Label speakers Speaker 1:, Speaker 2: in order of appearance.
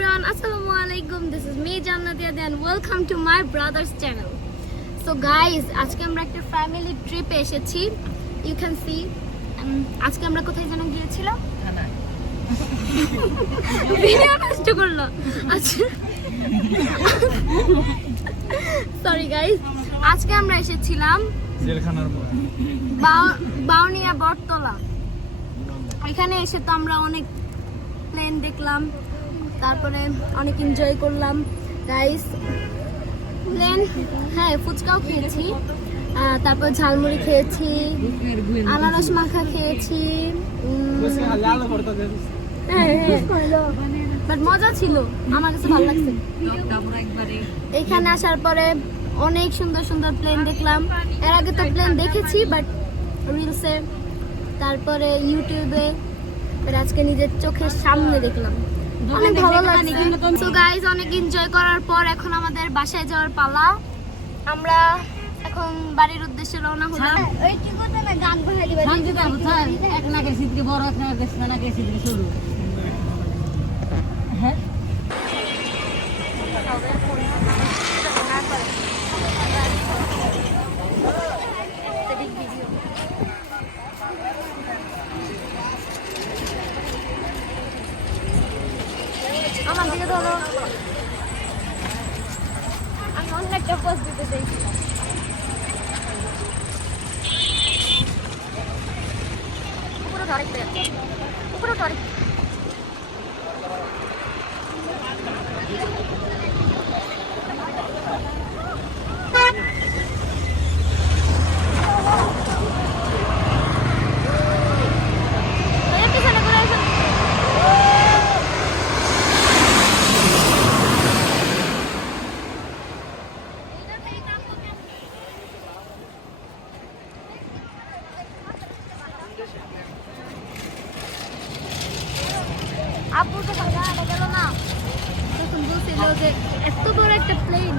Speaker 1: everyone, Assalamu alaikum. This is me Jannati Adi and welcome to my brother's channel. So guys, আজকে আমরা একটা family ট্রিপে এসেছি you can see আজকে আমরা কোথায় যেন গিয়েছিলাম? ভিডিও নষ্ট করল। আচ্ছা। সরি গাইস আজকে আমরা এসেছিলাম
Speaker 2: জেলখানার
Speaker 1: বাউনিয়া বটতলা। এখানে এসে তো আমরা অনেক প্লেন দেখলাম। তারপরে অনেক এনজয় করলাম। রাইস প্লেন হ্যাঁ ফুচকাও খেয়েছি। তারপর ঝালমুড়ি খেয়েছি, আনারস মাখা খেয়েছি বাট মজা ছিল, আমার কাছে ভালো লাগছে। এখানে আসার পরে অনেক সুন্দর সুন্দর প্লেন দেখলাম। এর আগে তো প্লেন দেখেছি বাট রিলসে তারপরে ইউটিউবে আজকে নিজের চোখের সামনে দেখলাম। অনেক ভালো লাগছে। সো গাইজ অনেক এনজয় করার পর এখন আমাদের বাসায় যাওয়ার পালা। আমরা এখন বাড়ির উদ্দেশ্যে রওনা হলাম।
Speaker 3: শান্তিতে আবু স্যার এক নাকে সিদ্রি বড় এক নাকে নাকের সিদ্রি সরু হ্যাঁ
Speaker 1: আমার দিকে ধরো। আমি অন্য একটা পোস্ট দিতে চাই। উপরে ধরে উপরে ধরে আব্বু তো ভাগা গেল না। তখন বলছিল যে এত বড় একটা প্লেন